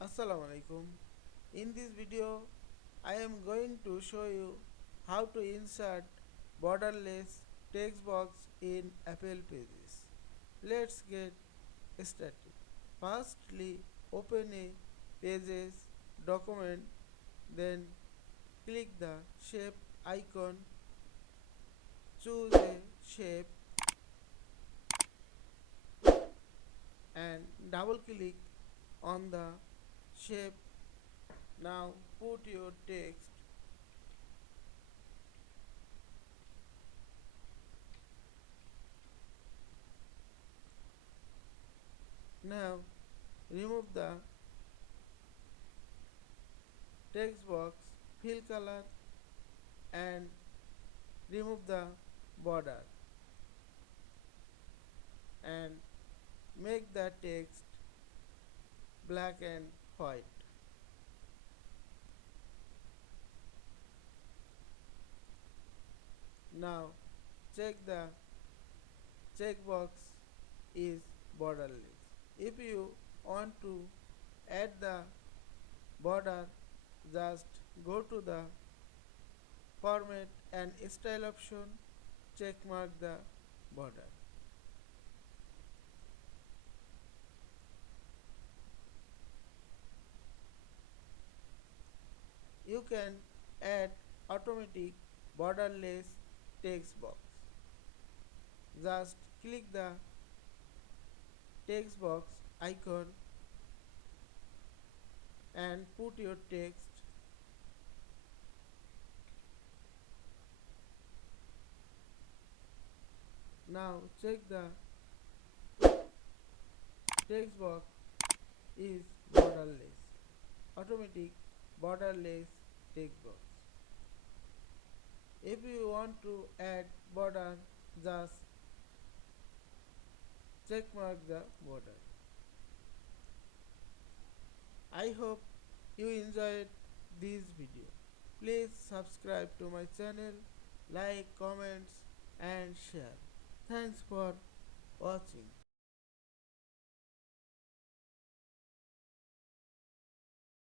Assalamu Walaikum. In this video, I am going to show you how to insert borderless text box in Apple Pages. Let's get started. Firstly, open a Pages document, then click the shape icon, choose a shape and double click on the shape. Now put your text. Now remove the text box, fill color and remove the border and make the text black and white. Now check the checkbox is borderless. If you want to add the border, just go to the format and style option, check mark the border. You can add automatic borderless text box. Just click the text box icon and put your text. Now check the text box is borderless. Automatic borderless text box. If you want to add border, just check mark the border. I hope you enjoyed this video. Please subscribe to my channel, like, comments and share. Thanks for watching.